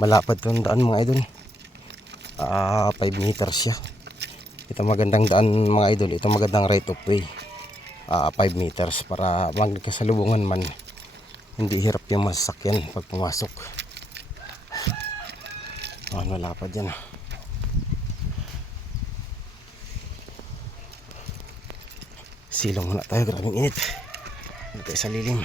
Malapad itong daan mga idol. 5 meters siya. Ito magandang daan mga idol. Ito magandang right of way. 5 meters para magkasalubungan man, hindi hirap yung masakyan pag pumasok. Malapad yan. Silong muna tayo, grabing init. Dito tayo sa lilim.